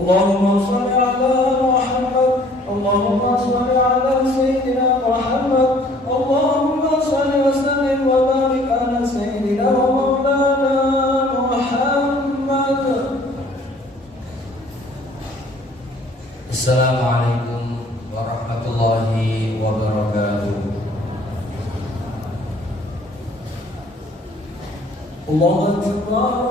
اللهم صل على محمد. اللهم صل على سيدنا محمد. اللهم صل وسلم وبارك على سيدنا ومولانا محمد. Assalamualaikum warahmatullahi wabarakatuh. Allahu Akbar.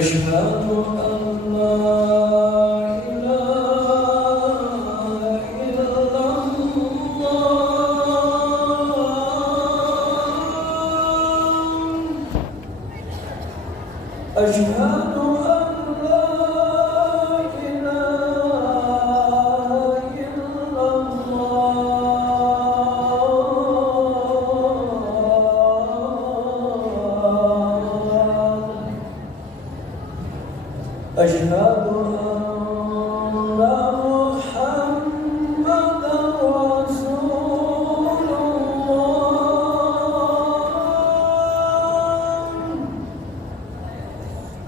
أشهد أن لا إله إلا الله. أشهد أن لا إله إلا الله. أشهد أن محمدا رسول الله.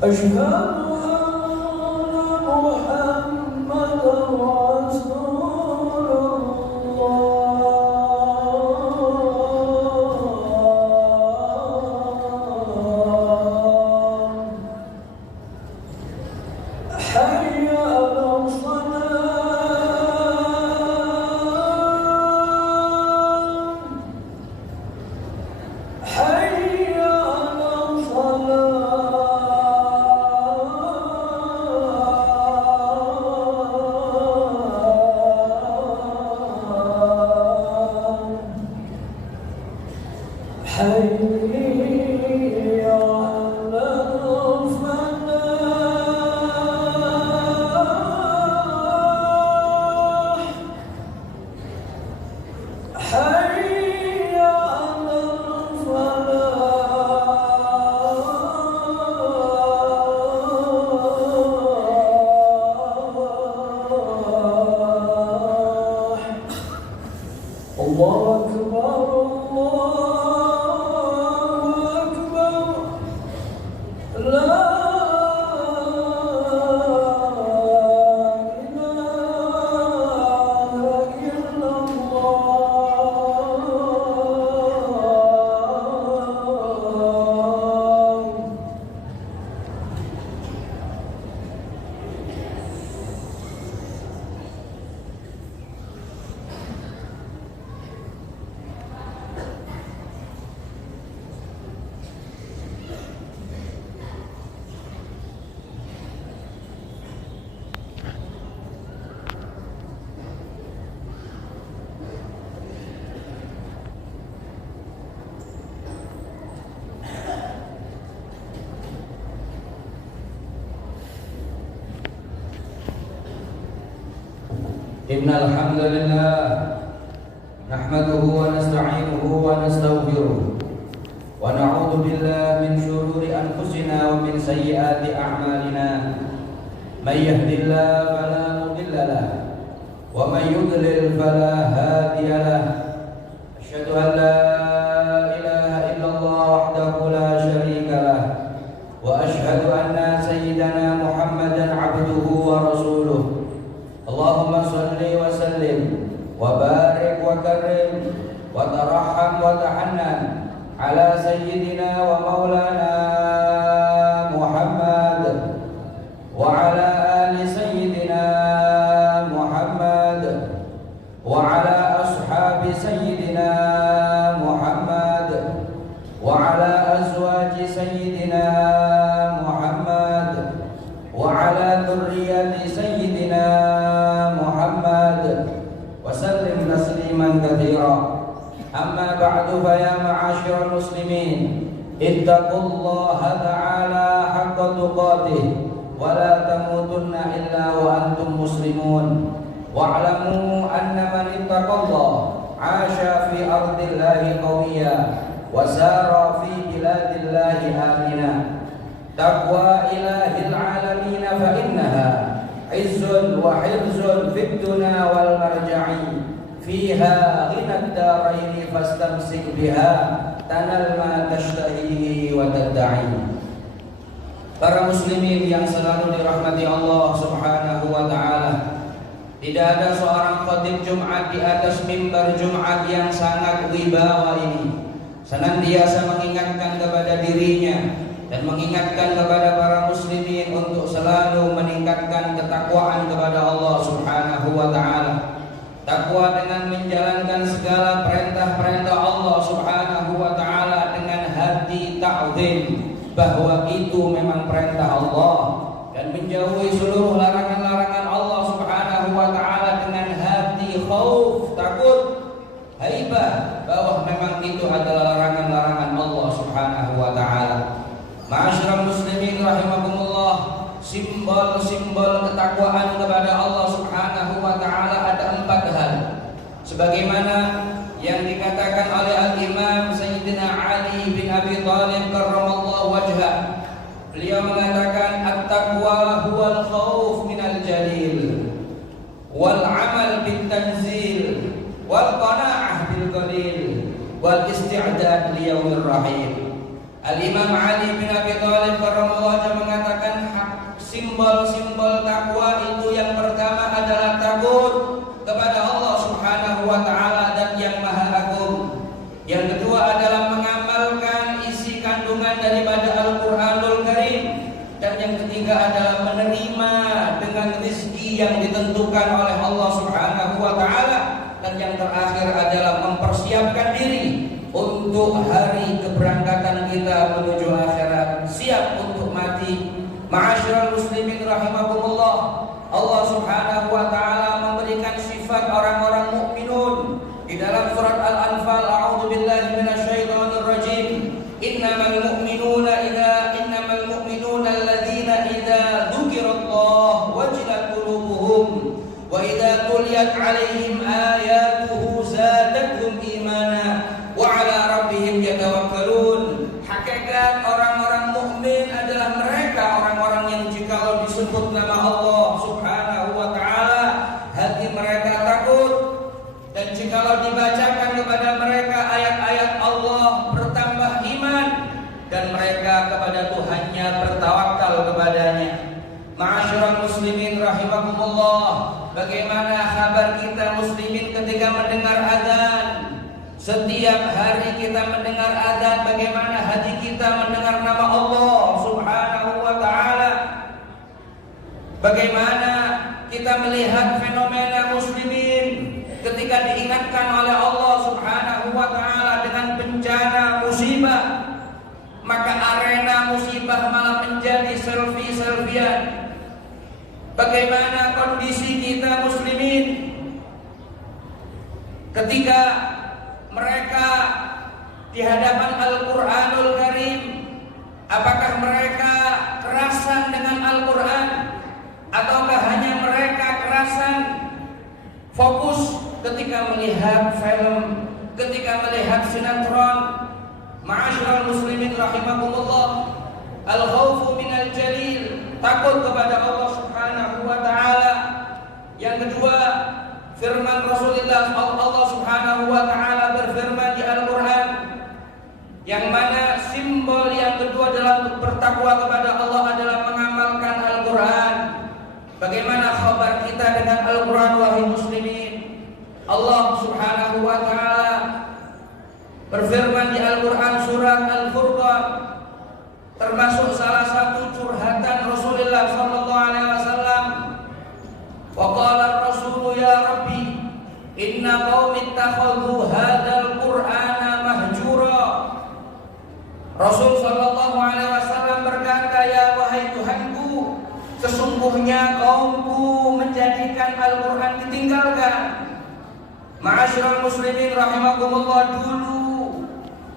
أشهد أن محمدا رسول الله. حي على الصلاة. حي على الصلاة. حي على الفلاح. حي على الفلاح. الله أكبر. الله أكبر. لا إله إلا الله. Innal hamdalillah nahmaduhu wa nasta'inuhu wa nastaghfiruh wa na'udzu billahi min shururi anfusina wa min sayyiati a'malina. May yahdihillahu fala mudilla lahu wa may yudlil fala hadiya lahu. Asyhadu an la ilaha illallah wahdahu la syarika lahu wa asyhadu anna sayyidana Muhammadan 'abduhu wa rasuluh. Allahumma salli wa sallim wa barik wa karim wa tarahham wa tahannan ala sayyidina wa maulana Muhammad wa ala ali sayyidina Muhammad wa ala ashabi sayyidina Muhammad wa ala azwaji sayyidina Muhammad wa ala dhurriyyati sayyidina Muhammad wa sallim tasliman katsira. Amma ba'du, fa ya ma'asyiral muslimin, ittaqullaha ta'ala haqqa tuqatih wa la tamutunna illa wa antum muslimun. Wa'lamu anna man ittaqallaha 'asha fi ardillahi qawiyya wa sara fi biladillahi amina. Taqwa ilahil alamin fa innaha izzun wa hirzun fid dunya wal marja'i fiha ghinad daraini fastamsik biha tanal ma tashtahihi wa tadda'i. Para muslimin yang selalu dirahmati Allah Subhanahu wa taala, tidak ada seorang khatib Jumat di atas mimbar Jumat yang sangat wibawa ini senantiasa mengingatkan kepada dirinya dan mengingatkan kepada para muslimin untuk selalu meningkatkan ketakwaan kepada Allah Subhanahu wa taala. Takwa dengan menjalankan segala perintah-perintah Allah Subhanahu wa taala dengan hati ta'zim bahwa itu memang perintah Allah, dan menjauhi seluruh larangan-larangan Allah Subhanahu wa taala dengan hati khauf, takut, haibah bahwa memang itu adalah larangan-larangan Allah Subhanahu wa taala. Ma'asyiral muslimin rahimakumullah, simbol-simbol ketakwaan kepada Allah Subhanahu wa taala ada 4 hal. Sebagaimana yang dikatakan oleh Al-Imam Sayyidina Ali bin Abi Thalib karramallahu wajhah. Beliau mengatakan at-taqwa huwal khauf minal jalil wal amal bit tanzil wal qana'ah bil qalil wal isti'dad li yaumir rahim. Al-Imam Ali bin Abi Thalib karramallahu wajhah mengatakan simbol-simbol takwa itu yang pertama adalah takut kepada Allah Subhanahu wa taala dan yang Maha Agung. Yang kedua adalah mengamalkan isi kandungan daripada Al-Qur'anul Karim, dan yang ketiga adalah menerima dengan rezeki yang ditentukan oleh Allah Subhanahu wa taala, dan yang terakhir adalah mempersiapkan diri untuk hari keberangkatan kita menuju akhirat, siap untuk mati. Ma'asyiral muslimin rahimakumullah, Allah Subhanahu wa taala memberikan sifat orang-orang mukminun di dalam surat Al-Anfal. A'udzu billahi minasyaitonir rajim. Innamal mu'minuna alladzina idza dzukirallahu wajilat qulubuhum wa idza tuliyat 'alaihim ayatuhu zadatuhum imana wa 'ala rabbihim yatawakkalun. Hakikat orang-orang mukmin adalah mereka orang-orang yang jikalau disebut nama Allah Subhanahu wa taala hati mereka takut, dan jikalau dibacakan kepada mereka ayat-ayat Allah bertambah iman, dan mereka kepada Tuhannya bertawakal kepadanya. Ma'asyiral muslimin rahimakumullah, bagaimana kabar kita muslimin ketika mendengar azan? Setiap hari kita mendengar azan, bagaimana hati kita mendengar nama Allah Subhanahu wa taala? Bagaimana kita melihat fenomena muslimin ketika diingatkan oleh Allah Subhanahu wa taala dengan bencana musibah, maka arena musibah malah menjadi selfie-selfian. Bagaimana kondisi kita muslimin ketika mereka di hadapan Al-Qur'anul Karim? Apakah mereka kerasan dengan Al-Qur'an, ataukah hanya mereka kerasan fokus ketika melihat film, ketika melihat sinetron? Ma'asyiral muslimin rahimakumullah, al-khaufu minal jalil, takut kepada Allah Subhanahu wa taala. Yang kedua, firman Rasulullah Allah Subhanahu wa taala berfirman di Al-Qur'an, yang mana simbol yang kedua dalam bertakwa kepada Allah adalah mengamalkan Al-Qur'an. Bagaimana kabar kita dengan Al-Qur'an wahai muslimin? Allah Subhanahu wa taala berfirman di Al-Qur'an surat Al-Furqan, termasuk salah satu curhatan Rasulullah sallallahu alaihi wasallam. Wa qala ar-rasul ya rabbi inna qaumi ittakhadhu hadzal qur'ana mahjura. Rasul sallallahu alaihi wasallam berkata, ya wahai Tuhanku, sesungguhnya kaumku menjadikan Al-Qur'an ditinggalkan. Ma'asyiral muslimin rahimakumullah, dulu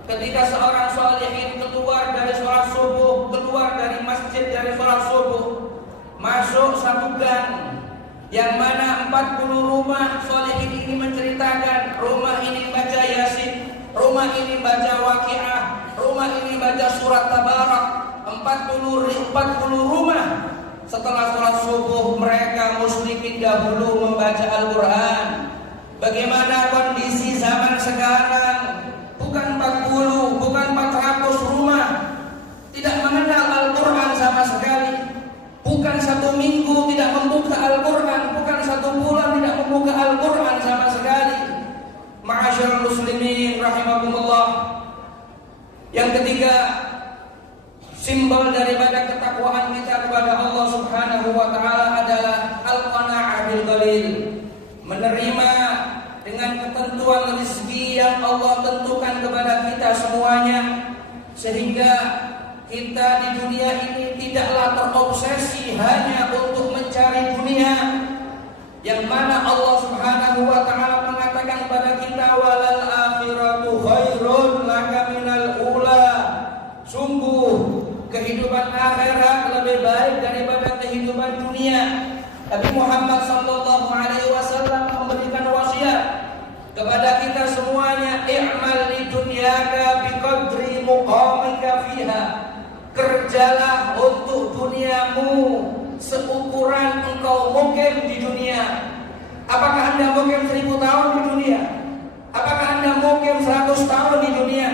ketika seorang sholihin keluar dari sholat subuh, keluar dari masjid dari sholat subuh, masuk satu gang yang mana 40 rumah sholihin ini menceritakan rumah ini baca Yasin, rumah ini baca Waqiah, rumah ini baca surat Tabarak. 40 rumah setelah sholat subuh mereka muslimin dahulu membaca Al-Quran. Bagaimana kondisi zaman sekarang? Bukan 40, bukan 400 rumah tidak mengenal Al-Quran sama sekali. Bukan 1 minggu tidak membuka Al-Quran, bukan 1 bulan tidak membuka Al-Quran sama sekali. Ma'asyiral muslimin rahimakumullah. Yang ketiga, simbol daripada ketakwaan kita kepada Allah Subhanahu wa taala adalah al-qanaa'ah bil qalil. Menerima dengan ketentuan rezeki yang Allah tentukan kepada kita semuanya, sehingga kita di dunia ini tidaklah terobsesi hanya untuk mencari dunia, yang mana Allah Subhanahu wa taala mengatakan kepada kita walal akhiratu khairun laka minal ula. Sungguh kehidupan akhirat lebih baik daripada kehidupan dunia. Nabi Muhammad sallallahu alaihi wasallam memberikan wasiat kepada kita semuanya, i'mal li dunyaka biqadri muqamika fiha. Kerjalah untuk duniamu seukuran engkau mukim di dunia. Apakah Anda mukim 1000 tahun di dunia? Apakah Anda mukim 100 tahun di dunia?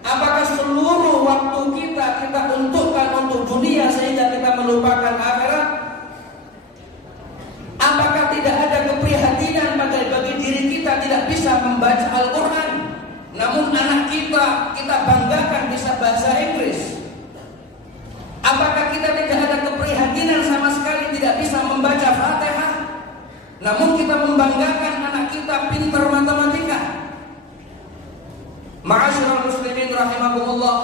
Apakah seluruh waktu kita untukkan untuk dunia sehingga kita melupakan akhirat? Apakah tidak ada keprihatinan bagi diri kita tidak bisa membaca Al-Quran, namun anak kita banggakan bisa bahasa Inggris? Apakah kita tidak ada keprihatinan sama sekali tidak bisa membaca Fatihah, namun kita membanggakan anak kita pintar matematika? Ma'asyiral muslimin rahimakumullah.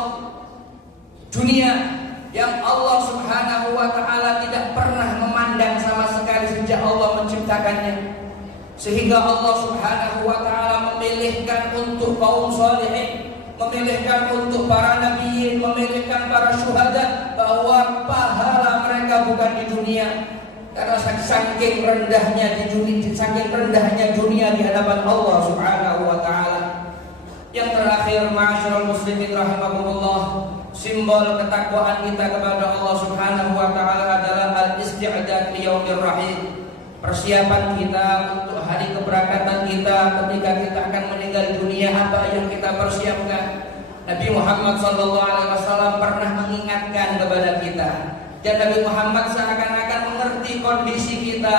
Dunia yang Allah Subhanahu wa taala tidak pernah memandang sama sekali sejak Allah menciptakannya, sehingga Allah Subhanahu wa taala memilihkan untuk kaum salihin, memilihkan untuk para nabiyin, memilihkan para syuhada, bahwa pahala mereka bukan di dunia. Karena saking rendahnya dunia di hadapan Allah Subhanahu wa taala. Yang terakhir, ma'asyiral muslimin rahimakumullah, simbol ketakwaan kita kepada Allah Subhanahu wa taala adalah al-isti'dad li yaumir rahim. Persiapan kita untuk hari keberangkatan kita ketika kita akan meninggal dunia, apa yang kita persiapkan. Nabi Muhammad sallallahu alaihi wasallam pernah mengingatkan kepada kita, dan Nabi Muhammad seakan-akan mengerti kondisi kita.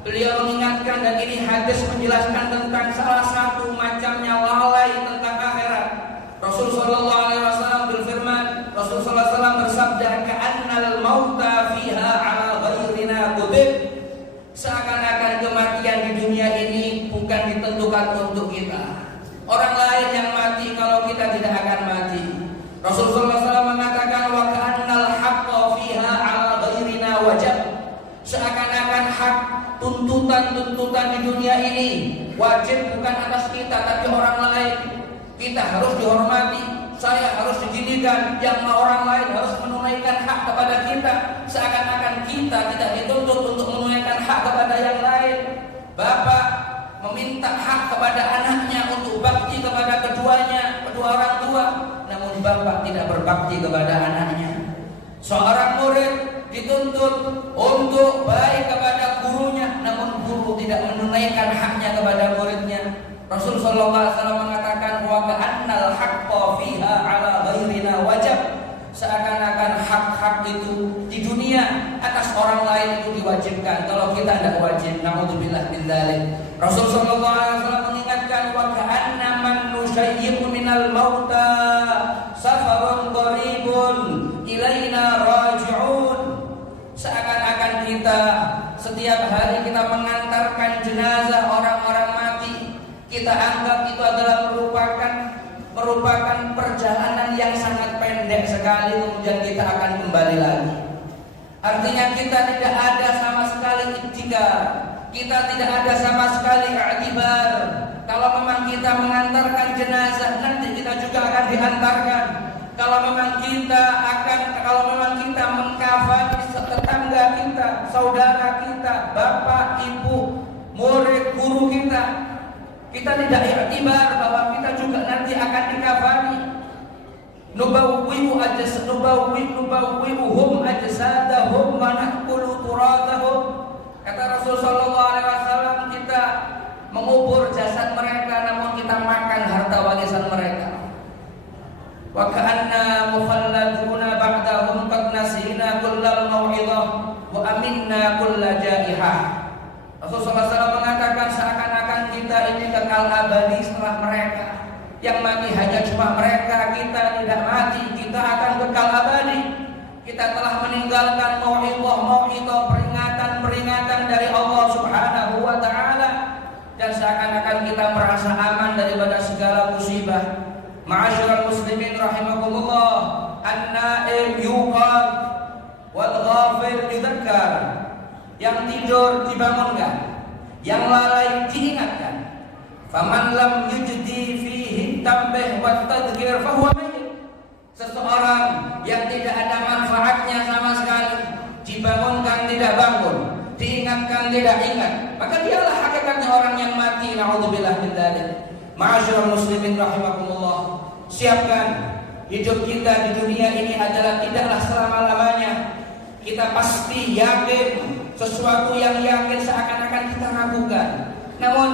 Beliau mengingatkan, dan ini hadis menjelaskan tentang salah satu macamnya lalai tentang akhirat. Rasul sallallahu alaihi wasallam berfirman, Rasul sallallahu alaihi wasallam bersabda, ka'annal mauta fiha ala ghairina kutib. Seakan-akan kematian di dunia ini bukan ditentukan untuk kita. Orang lain yang mati kalau kita tidak akan mati. Rasul sallallahu alaihi wasallam mengatakan, wa ka'annal haqqa fiha ala ghairina wajib. Seakan-akan hak, tuntutan di dunia ini wajib bukan atas kita tapi orang lain. Kita harus dihormati, saya harus diginikan, yang orang lain harus menunaikan hak kepada kita. Seakan-akan kita tidak dituntut untuk menunaikan hak kepada yang lain. Bapak meminta hak kepada anaknya untuk bakti kepada kedua orang tua, namun bapak tidak berbakti kepada anaknya. Seorang murid dituntut untuk baik kepada gurunya, namun guru tidak menunaikan haknya kepada muridnya. Rasul sallallahu alaihi wasallam mengatakan, wa ka'annal haqqa fiha ala ghairina wajib. Seakan-akan hak-hak itu di dunia atas orang lain itu diwajibkan, kalau kita tidak wajib. Naudzubillah min dzalik. Rasul sallallahu alaihi wasallam mengingatkan, wa ka'anna man nusyayyi'u minal mauta safarun qaribun ilaina raji'un. Seakan-akan kita setiap hari kita mengantarkan jenazah orang-orang mati, kita anggap itu adalah merupakan perjalanan yang sangat pendek sekali, kemudian kita akan kembali lagi. Artinya kita tidak ada sama sekali iktikar, kita tidak ada sama sekali i'tibar. Kalau memang kita mengantarkan jenazah, nanti kita juga akan diantarkan. Kalau memang kita mengkafani tetangga kita, saudara kita, bapak, Kita tidak iktibar bahwa kita juga nanti akan dikafani. Nubawwi'uhum ajsadahum wa na'kulu turatahum. Kata Rasul sallallahu alaihi wasallam, kita mengubur jasad mereka namun kita makan harta warisan mereka. Wa ka'anna mukhalladuna ba'dahum qad nasina kullal mau'izah wa aminna kulla jaihah. Rasulullah SAW mengatakan seakan-akan kita ini kekal abadi setelah mereka. Yang mati hanya cuma mereka, kita tidak mati, kita akan kekal abadi. Kita telah meninggalkan mau'izah, peringatan dari Allah Subhanahu wa ta'ala. Dan seakan-akan kita merasa aman daripada segala musibah. Ma'asyiral muslimin rahimakumullah, an-naim yuqad wal ghafil yudzakkar. Yang tidur dibangunkan, yang lalai diingatkan. Faman lam yujdi fihi tambih wa tadhkir fa huwa mayyit. Seseorang yang tidak ada manfaatnya sama sekali, dibangunkan tidak bangun, diingatkan tidak ingat, maka dialah hakikatnya orang yang mati. Na'udzubillah min dzalik. Ma'asyiral muslimin rahimakumullah, siapkan hidup kita di dunia ini adalah tidaklah selama-lamanya. Kita pasti yakin sesuatu yang yakin seakan-akan kita ragukan. Namun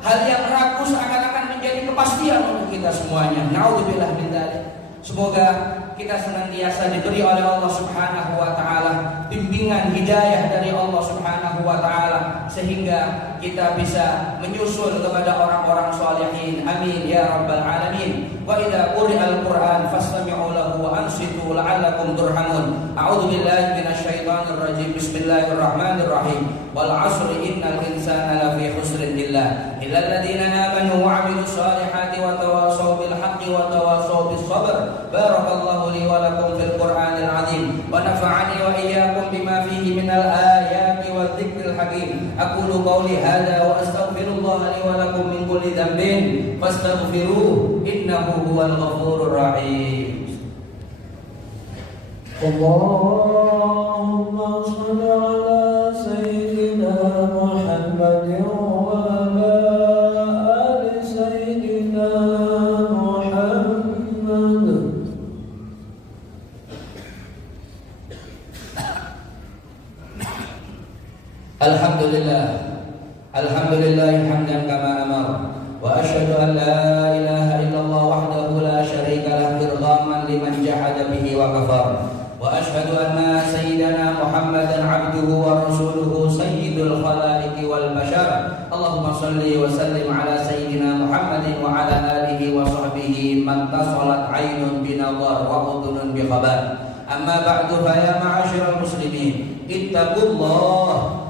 hal yang ragu seakan-akan menjadi kepastian untuk kita semuanya. Na'udzubillah min dzalik. Semoga kita senantiasa diberi oleh Allah Subhanahu wa taala bimbingan hidayah dari Allah Subhanahu wa taala sehingga kita bisa menyusul kepada orang-orang sholihin. Amin ya rabbal alamin. Wa idza quri'al Qur'an fastami'u lahu wa ansitu la'allakum turhamun. A'udzu billahi minasyaitonir rajim. Bismillahirrahmanirrahim. Wal 'asri innal insana lafi khusrin illal ladzina amanu wa 'amilus solihati wa tawassaw bil haqqi wa tawassaw bis sabr. Barakallahu li wa lakum fil Qur'anil 'azim wa nafa'ani wa iyyakum bima fihi minal ayati wadh-dhikril hakim. Aqulu qawli hadza wa astaghfirullah li wa lakum min kulli dhanbin fastaghfiruhu innahu huwal ghafurur rahim. Allahumma shalli ala sayyidina Muhammadin wa ala ali sayyidina Muhammad. Alhamdulillah hamdan kama amar wa asyhadu an la ilaha illallah wahdahu la syarika lahu irghaman liman jahada bihi wa kafar wa asyhadu anna sayyidana Muhammadan abduhu wa rasuluhu sayyidul khalaiqi wal bashar. Allahumma shalli wa sallim ala sayyidina Muhammadin wa ala alihi wa sahbihi man tasalat aynun binadhar wa udhunun bi khabar. Amma ba'du fa ya ma'asyiral muslimin, ittaqullah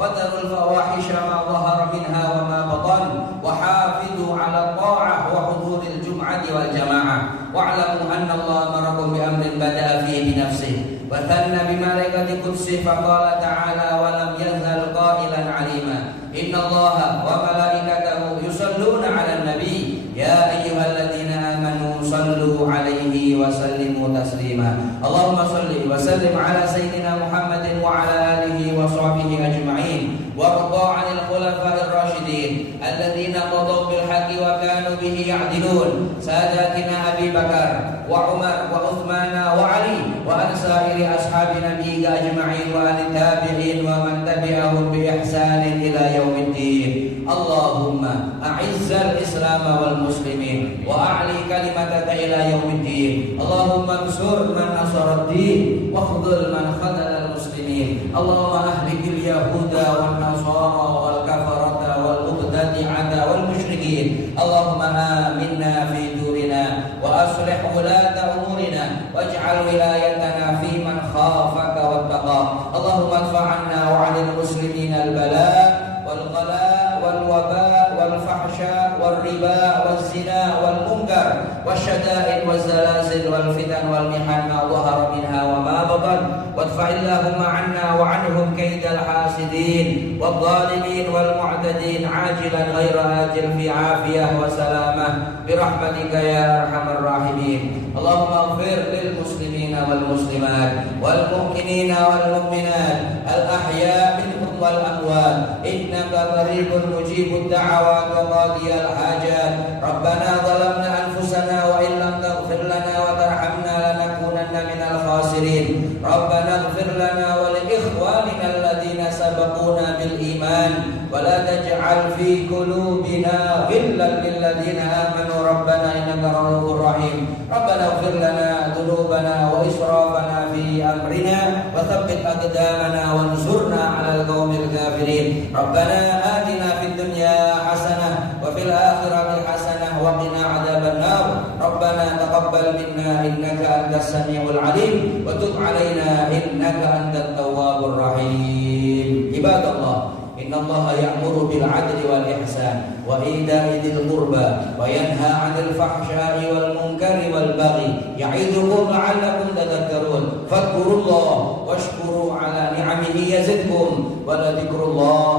wa darul fawahisha ma dhahara minha wa ma batan wa hafidhu ala ta'ah wa huduril jum'ati wal jamaah wa'lamu anna Allah amarakum bi amrin bada'a fihi bi nafsihi wa thanna bi malaikati qudsi fa qala ta'ala wa lam yazal qailan 'alima inna Allaha wa malaikatahu yusalluna 'alan nabi ya ayyuhalladzina amanu sallu 'alaihi wa sallimu taslima. Allahumma salli wa sallim ala sayyidina Muhammadin wa ala alihi wa sahbihi ajma'in warda 'anil khulafa'ir rasyidin alladzina qadaw bil haqqi wa kanu bihi ya'dilun sadatina Abi Bakar wa Umar wa Uthman wa Ali wa an sa'iri ashabi nabiyyika ajma'in wa an tabi'in wa man tabi'ahum bi ihsanin ila yaumiddin. Allahumma a'izzal islam wal muslimin wa a'li kalimataka ila yaumiddin. Allahumma ansur man nasaraddin wa khudhul man khadalal muslimin. Allahumma ahlikil yahuda wan nasara wal kafarata wal mubtadi'ata wal musyrikin. Allahumma aminna fi durina wa aslih ulata umurina waj'al wilayatana fi man khafaka wattaqa. Allahumma adfa'anna wa 'anil muslimina al bala wal ghala wal waba wal fahsya wal riba wal zina wal munkar wasyada'id wal zalazil wal fitan wal mihan ma dhahara minha wa ma batan wadfa'illahumma 'anna wa 'anhum kaidal hasidin wal zalimin wal mu'tadin ajilan ghaira ajil fi afiyah wa salamah birahmatika ya arhamar rahimin. Allahumma ighfir lil muslimina wal muslimat wal mu'minina wal mu'minat al ahya minhum wal والأموات إنك قريب مجيب الدعوات وقاضي الحاجات ربنا ظلمنا أنفسنا وإن لم تغفر لنا وترحمنا لنكونن من الخاسرين ربنا اغفر لنا ولإخواننا الذين سبقونا بالإيمان ولا تجعل في قلوبنا غلا للذين آمنوا ربنا إنك رؤوف رحيم ربنا اغفر لنا ذنوبنا وإسرافنا في أمرنا وثبت أقدامنا وانصرنا على القوم الكافرين ربنا آتنا في الدنيا حسنة وفي الآخرة حسنة وقنا عذاب النار ربنا تقبل منا إنك أنت السميع العليم وتب علينا إنك أنت التواب الرحيم عباد الله إن الله يأمر بالعدل والإحسان وإيتاء ذي القربى وينهى عن الفحشاء والمنكر والبغي يعظكم لعلكم تذكرون فاذكروا الله واشكروا على نعمه يزدكم ولذكر الله